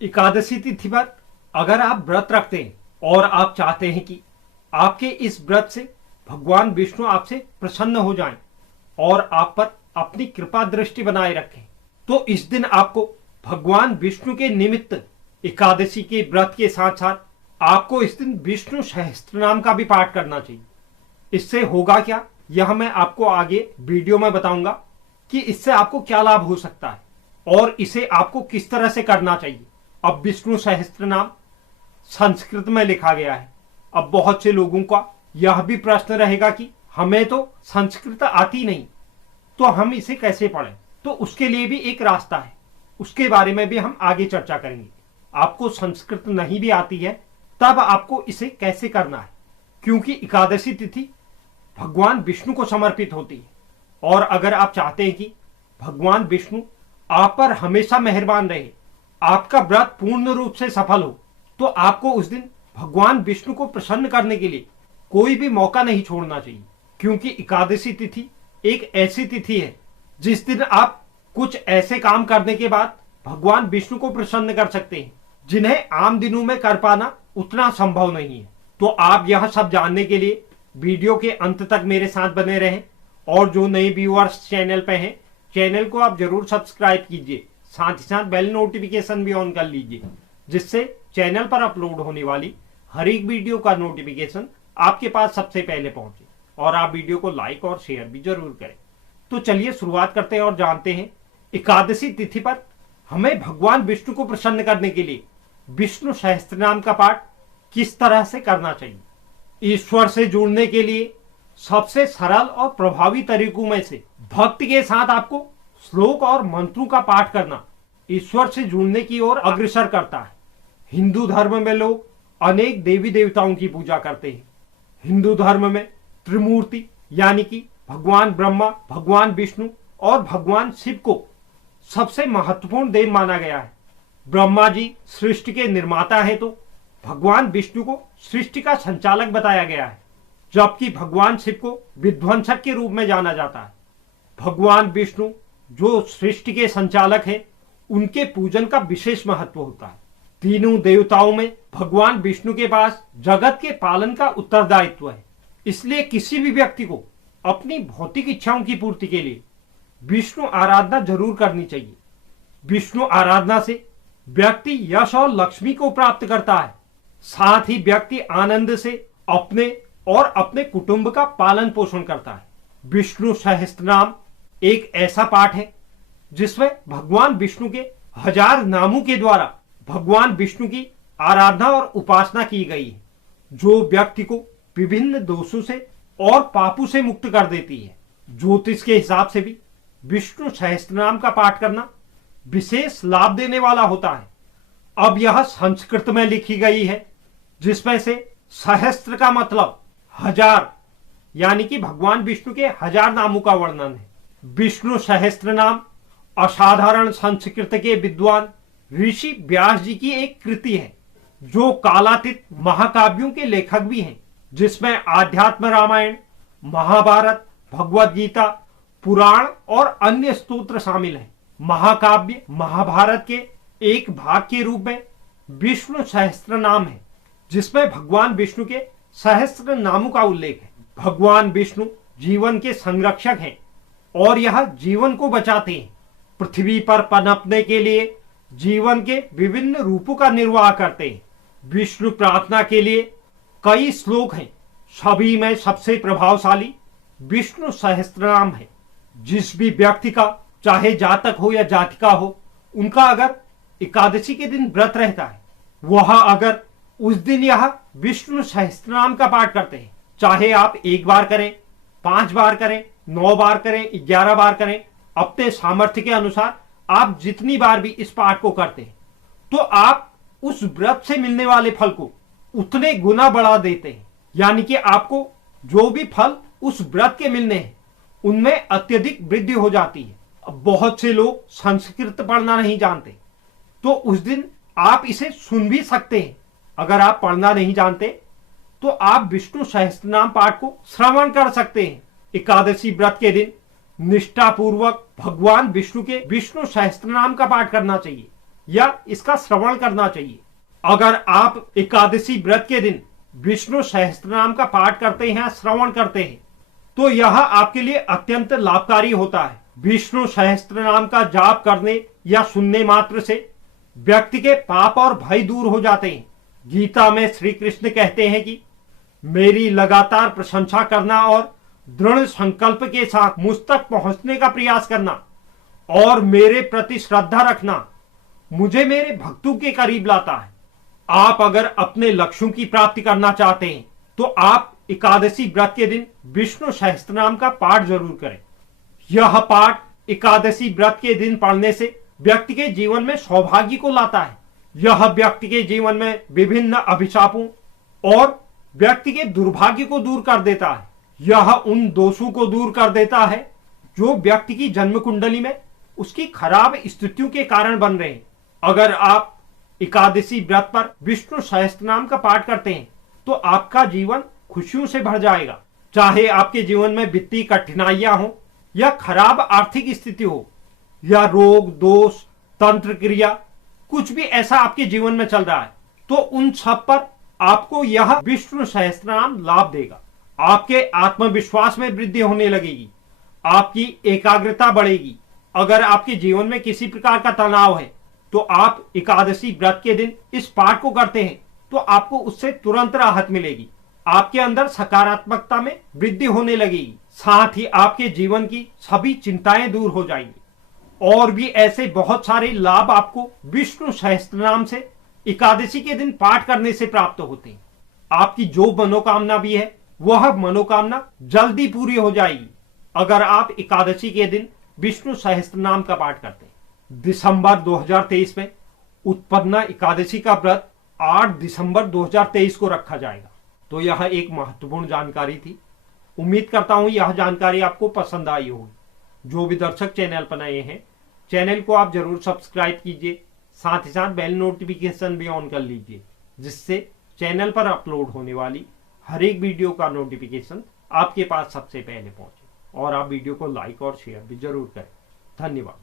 एकादशी तिथि पर अगर आप व्रत रखते हैं और आप चाहते हैं कि आपके इस व्रत से भगवान विष्णु आपसे प्रसन्न हो जाएं और आप पर अपनी कृपा दृष्टि बनाए रखें, तो इस दिन आपको भगवान विष्णु के निमित्त एकादशी के व्रत के साथ साथ आपको इस दिन विष्णु सहस्त्र नाम का भी पाठ करना चाहिए। इससे होगा क्या, यह मैं आपको आगे वीडियो में बताऊंगा कि इससे आपको क्या लाभ हो सकता है और इसे आपको किस तरह से करना चाहिए। अब विष्णु सहस्त्र नाम संस्कृत में लिखा गया है। अब बहुत से लोगों का यह भी प्रश्न रहेगा कि हमें तो संस्कृत आती नहीं, तो हम इसे कैसे पढ़ें। तो उसके लिए भी एक रास्ता है, उसके बारे में भी हम आगे चर्चा करेंगे। आपको संस्कृत नहीं भी आती है तब आपको इसे कैसे करना है, क्योंकि एकादशी तिथि भगवान विष्णु को समर्पित होती है। और अगर आप चाहते हैं कि भगवान विष्णु आप पर हमेशा मेहरबान रहे, आपका व्रत पूर्ण रूप से सफल हो, तो आपको उस दिन भगवान विष्णु को प्रसन्न करने के लिए कोई भी मौका नहीं छोड़ना चाहिए। क्योंकि एकादशी तिथि एक ऐसी तिथि है जिस दिन आप कुछ ऐसे काम करने के बाद भगवान विष्णु को प्रसन्न कर सकते हैं जिन्हें आम दिनों में कर पाना उतना संभव नहीं है। तो आप यह सब जानने के लिए वीडियो के अंत तक मेरे साथ बने रहें। और जो नए व्यूअर्स चैनल पे हैं, चैनल को आप जरूर सब्सक्राइब कीजिए, साथ ही साथ बेल नोटिफिकेशन भी ऑन कर लीजिए, जिससे चैनल पर अपलोड होने वाली हर एक वीडियो का नोटिफिकेशन आपके पास सबसे पहले पहुंचे। और आप वीडियो को लाइक और शेयर भी जरूर करें। तो चलिए शुरुआत करते हैं और जानते हैं एकादशी तिथि पर हमें भगवान विष्णु को प्रसन्न करने के लिए विष्णु सहस्त्र नाम का पाठ किस तरह से करना चाहिए। ईश्वर से जुड़ने के लिए सबसे सरल और प्रभावी तरीकों में से भक्ति के साथ आपको श्लोक और मंत्रों का पाठ करना ईश्वर से जुड़ने की ओर अग्रसर करता है। हिंदू धर्म में लोग अनेक देवी देवताओं की पूजा करते हैं। हिंदू धर्म में त्रिमूर्ति यानी कि भगवान ब्रह्मा, भगवान विष्णु और भगवान शिव को सबसे महत्वपूर्ण देव माना गया है। ब्रह्मा जी सृष्टि के निर्माता है, तो भगवान विष्णु को सृष्टि का संचालक बताया गया है, जबकि भगवान शिव को विध्वंसक के रूप में जाना जाता है। भगवान विष्णु जो सृष्टि के संचालक है, उनके पूजन का विशेष महत्व होता है। तीनों देवताओं में भगवान विष्णु के पास जगत के पालन का उत्तरदायित्व है। इसलिए किसी भी व्यक्ति को अपनी भौतिक इच्छाओं की पूर्ति के लिए विष्णु आराधना जरूर करनी चाहिए। विष्णु आराधना से व्यक्ति यश और लक्ष्मी को प्राप्त करता है, साथ ही व्यक्ति आनंद से अपने और अपने कुटुंब का पालन पोषण करता है। विष्णु सहस्त्र नाम एक ऐसा पाठ है जिसमें भगवान विष्णु के 1000 नामों के द्वारा भगवान विष्णु की आराधना और उपासना की गई है, जो व्यक्ति को विभिन्न दोषों से और पापों से मुक्त कर देती है। ज्योतिष के हिसाब से भी विष्णु सहस्त्र नाम का पाठ करना विशेष लाभ देने वाला होता है। अब यह संस्कृत में लिखी गई है, जिसमें से सहस्त्र का मतलब 1000 यानी कि भगवान विष्णु के 1000 नामों का वर्णन है। विष्णु सहस्त्र नाम असाधारण संस्कृत के विद्वान ऋषि व्यास जी की एक कृति है, जो कालातीत महाकाव्यों के लेखक भी हैं, जिसमें आध्यात्म रामायण, महाभारत, भगवद गीता, पुराण और अन्य स्तोत्र शामिल हैं। महाकाव्य महाभारत के एक भाग के रूप में विष्णु सहस्त्र नाम है, जिसमें भगवान विष्णु के सहस्त्र नामों का उल्लेख है। भगवान विष्णु जीवन के संरक्षक हैं और यह जीवन को बचाते हैं। पृथ्वी पर पनपने के लिए जीवन के विभिन्न रूपों का निर्वाह करते हैं। विष्णु प्रार्थना के लिए कई श्लोक हैं, सभी में सबसे प्रभावशाली विष्णु सहस्त्र नाम है। जिस भी व्यक्ति का, चाहे जातक हो या जातिका हो, उनका अगर एकादशी के दिन व्रत रहता है, वह अगर उस दिन यह विष्णु सहस्त्र नाम का पाठ करते हैं, चाहे आप 1 बार करें, 5 बार करें, 9 बार करें, 11 बार करें, अपने सामर्थ्य के अनुसार आप जितनी बार भी इस पाठ को करते हैं, तो आप उस व्रत से मिलने वाले फल को उतने गुना बढ़ा देते हैं। यानी कि आपको जो भी फल उस व्रत के मिलने हैं, उनमें अत्यधिक वृद्धि हो जाती है। अब बहुत से लोग संस्कृत पढ़ना नहीं जानते, तो उस दिन आप इसे सुन भी सकते हैं। अगर आप पढ़ना नहीं जानते तो आप विष्णु सहस्त्र नाम पाठ को श्रवण कर सकते हैं। एकादशी व्रत के दिन निष्ठा पूर्वक भगवान विष्णु के विष्णु सहस्त्र नाम का पाठ करना चाहिए। या इसका श्रवण करना चाहिए। अगर आप एकादशी व्रत के दिन विष्णु सहस्त्रनाम का पाठ करते हैं, श्रवण करते हैं, तो यह आपके लिए अत्यंत लाभकारी होता है। विष्णु सहस्त्रनाम का जाप करने या सुनने मात्र से व्यक्ति के पाप और भय दूर हो जाते हैं। गीता में श्री कृष्ण कहते हैं कि मेरी लगातार प्रशंसा करना और दृढ़ संकल्प के साथ मुझ तक पहुंचने का प्रयास करना और मेरे प्रति श्रद्धा रखना मुझे मेरे भक्तों के करीब लाता है। आप अगर अपने लक्ष्यों की प्राप्ति करना चाहते हैं तो आप एकादशी व्रत के दिन विष्णु सहस्त्रनाम का पाठ जरूर करें। यह पाठ एकादशी व्रत के दिन पढ़ने से व्यक्ति के जीवन में सौभाग्य को लाता है। यह व्यक्ति के जीवन में विभिन्न अभिशापों और व्यक्ति के दुर्भाग्य को दूर कर देता है। यह उन दोषों को दूर कर देता है जो व्यक्ति की जन्म कुंडली में उसकी खराब स्थितियों के कारण बन रहे हैं। अगर आप एकादशी व्रत पर विष्णु सहस्त्रनाम का पाठ करते हैं तो आपका जीवन खुशियों से भर जाएगा। चाहे आपके जीवन में वित्तीय कठिनाइयां हो या खराब आर्थिक स्थिति हो या रोग दोष तंत्र क्रिया कुछ भी ऐसा आपके जीवन में चल रहा है, तो उन सब पर आपको यह विष्णु सहस्त्रनाम लाभ देगा। आपके आत्मविश्वास में वृद्धि होने लगेगी, आपकी एकाग्रता बढ़ेगी। अगर आपके जीवन में किसी प्रकार का तनाव है तो आप एकादशी व्रत के दिन इस पाठ को करते हैं तो आपको उससे तुरंत राहत मिलेगी। आपके अंदर सकारात्मकता में वृद्धि होने लगेगी, साथ ही आपके जीवन की सभी चिंताएं दूर हो जाएंगी। और भी ऐसे बहुत सारे लाभ आपको विष्णु सहस्त्रनाम से एकादशी के दिन पाठ करने से प्राप्त होते हैं। आपकी जो मनोकामना भी है वह मनोकामना जल्दी पूरी हो जाएगी अगर आप एकादशी के दिन विष्णु सहस्त्रनाम का पाठ करते हैं। दिसंबर 2023 में उत्पन्ना एकादशी का व्रत 8 दिसंबर 2023 को रखा जाएगा। तो यह एक महत्वपूर्ण जानकारी थी। उम्मीद करता हूं यह जानकारी आपको पसंद आई होगी। जो भी दर्शक चैनल पर नए हैं, चैनल को आप जरूर सब्सक्राइब कीजिए, साथ ही साथ बेल नोटिफिकेशन भी ऑन कर लीजिए, जिससे चैनल पर अपलोड होने वाली हर एक वीडियो का नोटिफिकेशन आपके पास सबसे पहले पहुंचे। और आप वीडियो को लाइक और शेयर भी जरूर करें। धन्यवाद।